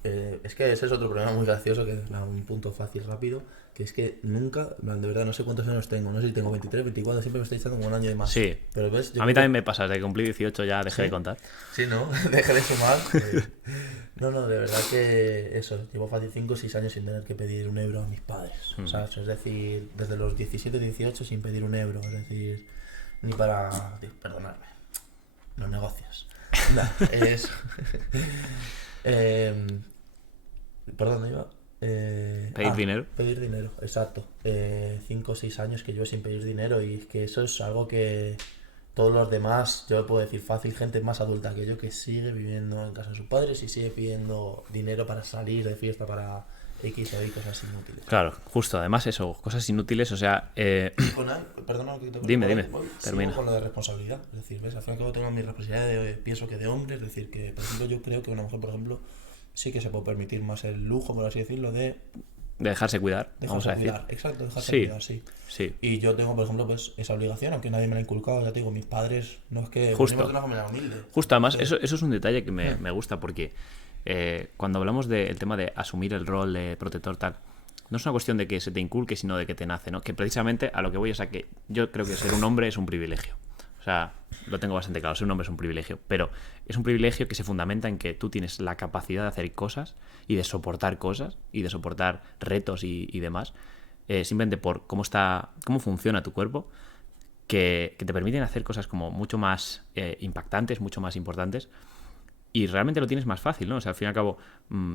es que ese es otro problema muy gracioso, que es un punto fácil, rápido, que es que nunca, de verdad, no sé cuántos años tengo, no sé si tengo 23, 24, siempre me estoy echando como un año de más. Sí, pero ves, a mí también me pasa, desde que cumplí 18 ya dejé de contar. Sí, ¿no? Dejé de sumar. No, de verdad que eso, llevo fácil 5 o 6 años sin tener que pedir un euro a mis padres, ¿sabes? Es decir, desde los 17, 18 sin pedir un euro, es decir, ni para, perdonarme, los negocios. Nada, es... perdón, iba... ¿Pedir dinero? Pedir dinero, exacto. 5 o 6 años que llevo sin pedir dinero, y es que eso es algo que todos los demás, yo puedo decir fácil, gente más adulta que yo, que sigue viviendo en casa de sus padres y sigue pidiendo dinero para salir de fiesta, para X o Y cosas inútiles. Claro, justo, además eso, cosas inútiles, o sea... Perdona que te Dime, termina. Con lo de responsabilidad, es decir, ¿ves? Al fin y al cabo tengo mi responsabilidad pienso que de hombre, es decir, que por ejemplo yo creo que una mujer, por ejemplo, sí que se puede permitir más el lujo, por así decirlo, de dejarse cuidar, vamos a decir. Exacto, dejarse Sí, cuidar, sí. sí. Y yo tengo, por ejemplo, pues esa obligación, aunque nadie me la ha inculcado, ya te digo, mis padres, no es que Justo. venimos de una familia humilde. Justo, además, eso es un detalle que me gusta, porque cuando hablamos del tema de asumir el rol de protector tal, no es una cuestión de que se te inculque, sino de que te nace, ¿no? Que precisamente a lo que voy es a que yo creo que ser un hombre es un privilegio. O sea, lo tengo bastante claro, ser un hombre es un privilegio, pero es un privilegio que se fundamenta en que tú tienes la capacidad de hacer cosas y de soportar cosas y de soportar retos y demás, simplemente por cómo funciona tu cuerpo, que te permiten hacer cosas como mucho más impactantes, mucho más importantes. Y realmente lo tienes más fácil, ¿no? O sea, al fin y al cabo,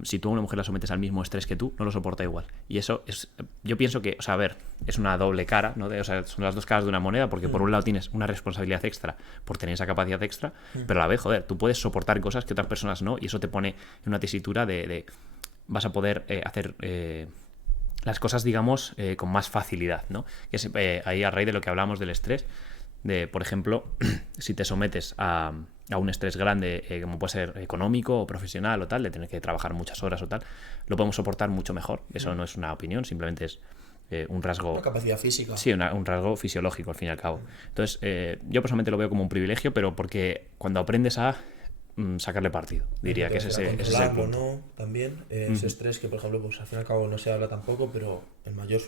si tú a una mujer la sometes al mismo estrés que tú, no lo soporta igual. Y eso es, yo pienso que, o sea, a ver, es una doble cara, ¿no? O sea, son las dos caras de una moneda, porque por un lado tienes una responsabilidad extra por tener esa capacidad extra, pero a la vez, joder, tú puedes soportar cosas que otras personas no, y eso te pone en una tesitura de vas a poder hacer las cosas, digamos, con más facilidad, ¿no? Que es ahí a raíz de lo que hablamos del estrés, de, por ejemplo, si te sometes a un estrés grande, como puede ser económico o profesional o tal, de tener que trabajar muchas horas o tal, lo podemos soportar mucho mejor. Eso no es una opinión, simplemente es un rasgo... Una capacidad física. Sí, un rasgo fisiológico, al fin y al cabo. Entonces, yo personalmente lo veo como un privilegio, pero porque cuando aprendes a sacarle partido, diría que ese es el punto. ¿No? También ese estrés que, por ejemplo, pues al fin y al cabo no se habla tampoco, pero el mayor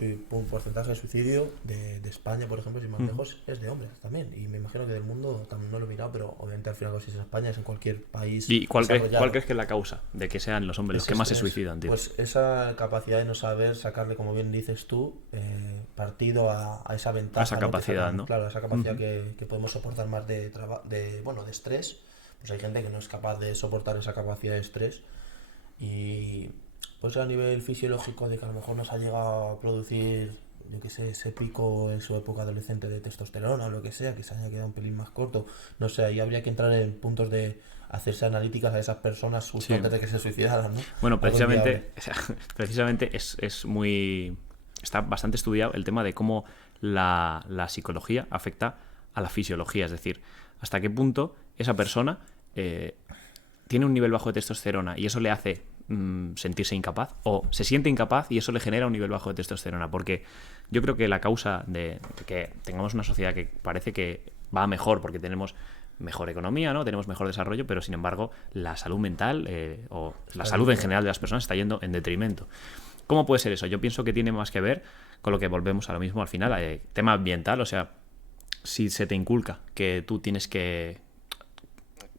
porcentaje de suicidio de España, por ejemplo, sin más lejos, es de hombres también. Y me imagino que del mundo también no lo he mirado, pero obviamente al fin y al cabo si es en España, es en cualquier país. ¿Y cuál crees que es la causa de que sean los hombres los que más se suicidan, tío? Pues esa capacidad de no saber sacarle, como bien dices tú, partido a esa ventaja. A esa capacidad, ¿no? Claro, esa capacidad que podemos soportar más de estrés. Pues hay gente que no es capaz de soportar esa capacidad de estrés, y pues a nivel fisiológico de que a lo mejor nos ha llegado a producir, yo que sé, ese pico en su época adolescente de testosterona o lo que sea, que se haya quedado un pelín más corto, no sé, ahí habría que entrar en puntos de hacerse analíticas a esas personas justo antes de que se suicidaran, ¿no? Bueno, precisamente es muy... está bastante estudiado el tema de cómo la psicología afecta a la fisiología, es decir, hasta qué punto esa persona tiene un nivel bajo de testosterona y eso le hace sentirse incapaz, o se siente incapaz y eso le genera un nivel bajo de testosterona, porque yo creo que la causa de que tengamos una sociedad que parece que va mejor porque tenemos mejor economía, ¿no? Tenemos mejor desarrollo, pero sin embargo la salud mental o la salud en general de las personas está yendo en detrimento. ¿Cómo puede ser eso? Yo pienso que tiene más que ver con lo que volvemos a lo mismo al final, tema ambiental, o sea, si se te inculca que tú tienes que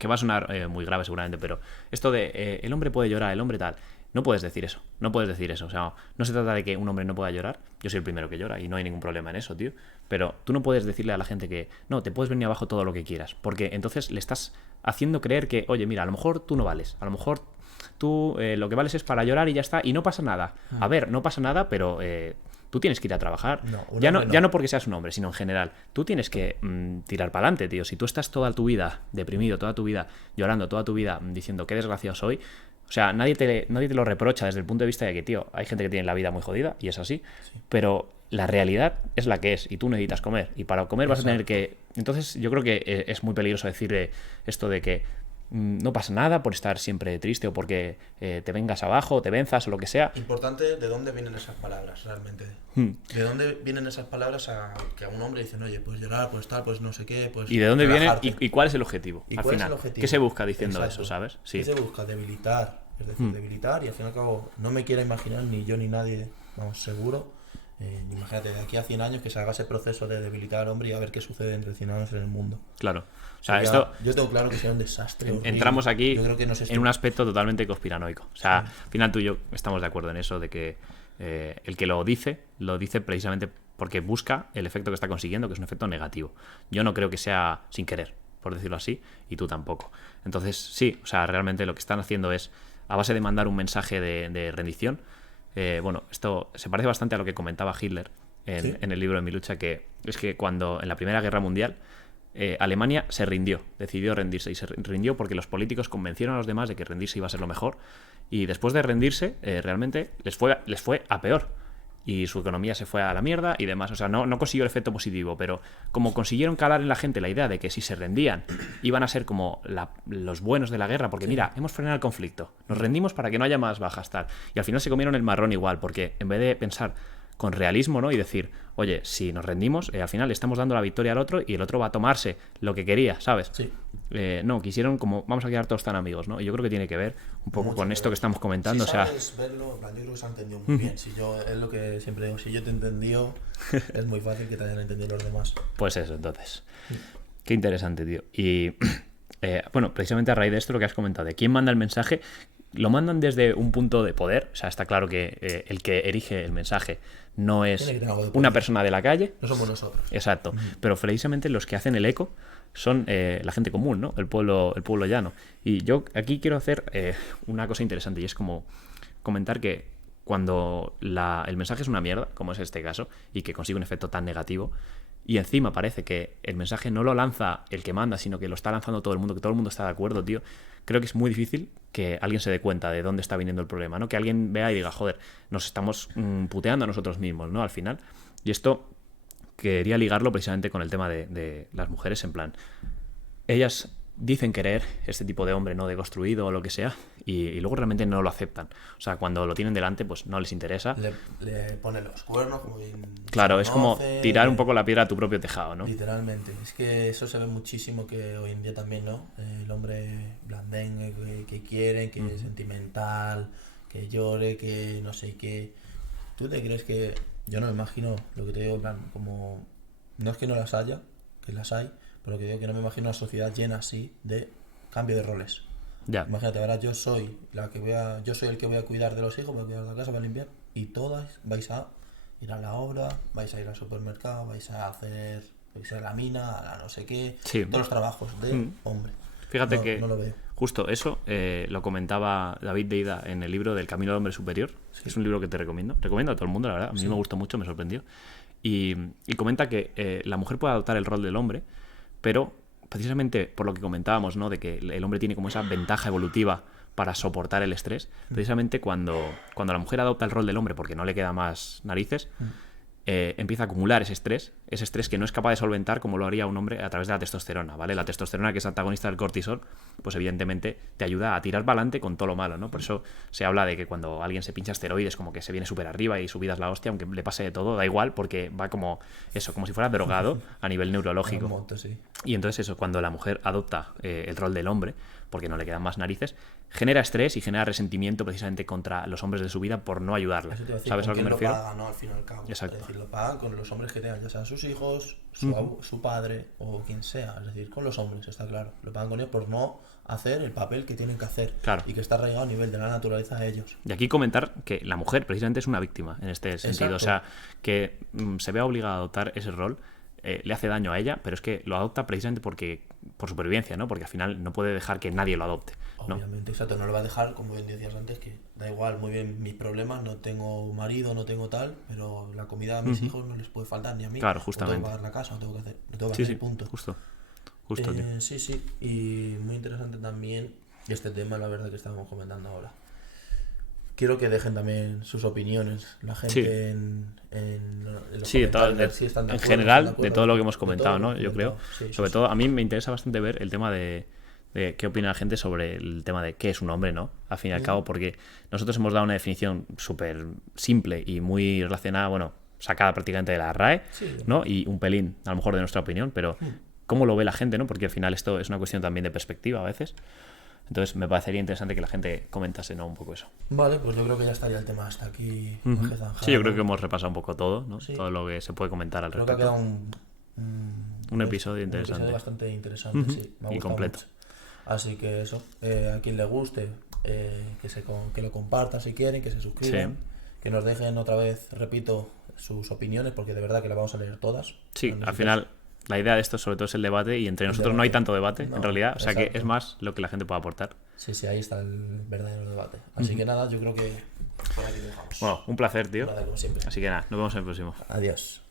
va a sonar muy grave seguramente, pero esto de el hombre puede llorar, el hombre tal, no puedes decir eso, o sea, no se trata de que un hombre no pueda llorar, yo soy el primero que llora y no hay ningún problema en eso, tío, pero tú no puedes decirle a la gente que no, te puedes venir abajo todo lo que quieras, porque entonces le estás haciendo creer que, oye, mira, a lo mejor tú no vales, a lo mejor tú lo que vales es para llorar y ya está, y no pasa nada. A ver, no pasa nada, pero tú tienes que ir a trabajar. Ya no porque seas un hombre, sino en general. Tú tienes que tirar para adelante, tío. Si tú estás toda tu vida deprimido, toda tu vida llorando, toda tu vida diciendo qué desgraciado soy, o sea, nadie te lo reprocha desde el punto de vista de que, tío, hay gente que tiene la vida muy jodida y es así, pero la realidad es la que es y tú necesitas comer. Y para comer vas a tener que... Entonces yo creo que es muy peligroso decir esto de que no pasa nada por estar siempre triste o porque te vengas abajo o te venzas o lo que sea. Importante de dónde vienen esas palabras realmente. De dónde vienen esas palabras que a un hombre dicen, oye, pues llorar, pues tal, pues no sé qué, pues... Y de dónde vienen y cuál es el objetivo. ¿Y al cuál final, es el objetivo? ¿qué se busca diciendo Exacto. eso, sabes? Sí. ¿Qué se busca? Debilitar. Es decir, debilitar y al fin y al cabo no me quiero imaginar ni yo ni nadie, vamos, seguro. Imagínate, de aquí a 100 años que se haga ese proceso de debilitar al hombre y a ver qué sucede entre 100 años en el mundo. Claro. O sea, yo tengo claro que será un desastre. Entramos aquí yo creo que en un aspecto totalmente conspiranoico. O sea, al final tú y yo estamos de acuerdo en eso de que el que lo dice precisamente porque busca el efecto que está consiguiendo, que es un efecto negativo. Yo no creo que sea sin querer, por decirlo así, y tú tampoco. Entonces, sí, o sea, realmente lo que están haciendo es, a base de mandar un mensaje de rendición, bueno, esto se parece bastante a lo que comentaba Hitler en el libro de Mi lucha, que es que cuando en la Primera Guerra Mundial Alemania se rindió, decidió rendirse y se rindió porque los políticos convencieron a los demás de que rendirse iba a ser lo mejor y después de rendirse realmente les fue a peor y su economía se fue a la mierda y demás, o sea, no consiguió el efecto positivo, pero como consiguieron calar en la gente la idea de que si se rendían iban a ser como los buenos de la guerra, porque mira, hemos frenado el conflicto, nos rendimos para que no haya más bajas, tal, y al final se comieron el marrón igual, porque en vez de pensar con realismo, ¿no? Y decir, oye, si nos rendimos, al final le estamos dando la victoria al otro y el otro va a tomarse lo que quería, ¿sabes? Sí. No, quisieron como, vamos a quedar todos tan amigos, ¿no? Y yo creo que tiene que ver un poco con esto que estamos comentando. Si sabes verlo, yo creo que se ha entendido muy bien. Es lo que siempre digo, si yo te he entendido, es muy fácil que te hayan entendido los demás. Pues eso, entonces. Qué interesante, tío. Y bueno, precisamente a raíz de esto lo que has comentado, de quién manda el mensaje, lo mandan desde un punto de poder, o sea, está claro que el que erige el mensaje no es una persona de la calle. No somos nosotros. Exacto, pero precisamente los que hacen el eco son la gente común, ¿no? El pueblo llano. Y yo aquí quiero hacer una cosa interesante y es como comentar que cuando el mensaje es una mierda, como es este caso, y que consigue un efecto tan negativo, y encima parece que el mensaje no lo lanza el que manda, sino que lo está lanzando todo el mundo, que todo el mundo está de acuerdo, tío, creo que es muy difícil que alguien se dé cuenta de dónde está viniendo el problema, ¿no? Que alguien vea y diga, joder, nos estamos puteando a nosotros mismos, ¿no? Al final. Y esto quería ligarlo precisamente con el tema de las mujeres, en plan, ellas dicen querer este tipo de hombre no deconstruido o lo que sea y luego realmente no lo aceptan, o sea, cuando lo tienen delante pues no les interesa, le ponen los cuernos como claro, es como tirar un poco la piedra a tu propio tejado, ¿no? Literalmente, es que eso se ve muchísimo que hoy en día también, ¿no? El hombre blandengue que quiere, que es sentimental, que llore, que no sé qué. ¿Tú te crees que yo no me imagino lo que te digo, en plan, como no es que no las haya, que las hay, pero lo que digo que no me imagino una sociedad llena así de cambio de roles. Ya. Imagínate, ahora yo soy el que voy a cuidar de los hijos, voy a cuidar de la casa, voy a limpiar, y todas vais a ir a la obra, vais a ir al supermercado, vais a ir a la mina, a la no sé qué, sí. Todos los trabajos de hombre. Fíjate que no lo veo. Justo eso lo comentaba David Deida en el libro del Camino del Hombre Superior, que es un libro que te recomiendo a todo el mundo, la verdad, a mí me gustó mucho, me sorprendió, y comenta que la mujer puede adoptar el rol del hombre, pero precisamente por lo que comentábamos, ¿no? De que el hombre tiene como esa ventaja evolutiva para soportar el estrés, precisamente cuando la mujer adopta el rol del hombre porque no le queda más narices, empieza a acumular ese estrés que no es capaz de solventar como lo haría un hombre a través de la testosterona, ¿vale? La testosterona, que es antagonista del cortisol, pues evidentemente te ayuda a tirar para adelante con todo lo malo, ¿no? Por eso se habla de que cuando alguien se pincha esteroides como que se viene súper arriba y su vida es la hostia, aunque le pase de todo, da igual, porque va como eso, como si fuera drogado a nivel neurológico. Moto, sí. Y entonces eso, cuando la mujer adopta el rol del hombre, porque no le quedan más narices, genera estrés y genera resentimiento precisamente contra los hombres de su vida por no ayudarla. Eso te iba a decir, ¿Sabes a ¿con lo que quién me lo refiero? paga, no? Al fin y al cabo. Exacto. Es decir, lo pagan con los hombres que tengan, ya sean sus hijos, su padre o quien sea. Es decir, con los hombres, está claro. Lo pagan con ellos por no hacer el papel que tienen que hacer. Claro. Y que está arraigado a nivel de la naturaleza de ellos. Y aquí comentar que la mujer precisamente es una víctima en este sentido. Exacto. O sea, que se vea obligada a adoptar ese rol le hace daño a ella, pero es que lo adopta precisamente por supervivencia, ¿no? Porque al final no puede dejar que nadie lo adopte, ¿no? Obviamente, exacto. No lo va a dejar, como bien decías antes, que da igual, muy bien, mis problemas, no tengo marido, no tengo tal, pero la comida a mis hijos no les puede faltar ni a mí. Claro, No justamente. tengo que pagar la casa, no tengo que hacer, no tengo que Sí, hacer, sí, punto. justo, tío. Sí, sí, y muy interesante también este tema, la verdad, que estábamos comentando ahora. Quiero que dejen también sus opiniones, la gente Sí. en los Sí, comentarios, si están de en acuerdo, general, están de de acuerdo, todo lo que hemos de comentado, todo lo ¿no? que Yo hemos creo. comentado. Sí, Sobre sí, todo, a mí me interesa bastante ver el tema de qué opina la gente sobre el tema de qué es un hombre, ¿no? Al fin y al cabo, porque nosotros hemos dado una definición súper simple y muy relacionada, bueno, sacada prácticamente de la RAE, Sí. ¿no? Y un pelín, a lo mejor, de nuestra opinión, pero ¿cómo lo ve la gente, no? Porque al final esto es una cuestión también de perspectiva a veces. Entonces me parecería interesante que la gente comentase, ¿no? Un poco eso. Vale, pues yo creo que ya estaría el tema hasta aquí. Más que zanjado. Sí, yo creo que hemos repasado un poco todo, ¿no? Sí. Todo lo que se puede comentar al Creo que ha quedado respecto. un episodio interesante. Un episodio bastante interesante, sí. Me ha Y gustado completo. mucho. Así que eso, a quien le guste, que lo comparta si quieren, que se suscriban, que nos dejen otra vez, repito, sus opiniones, porque de verdad que las vamos a leer todas. Sí, No al necesitas- final la idea de esto sobre todo es el debate y entre El nosotros no debate. hay tanto debate No, en realidad, o sea que exacto. es más lo que la gente puede aportar. Sí, sí, ahí está el verdadero debate. Así que nada, yo creo que por aquí lo dejamos. Bueno, un placer, tío. Nada, como siempre. Así que nada, nos vemos en el próximo. Adiós.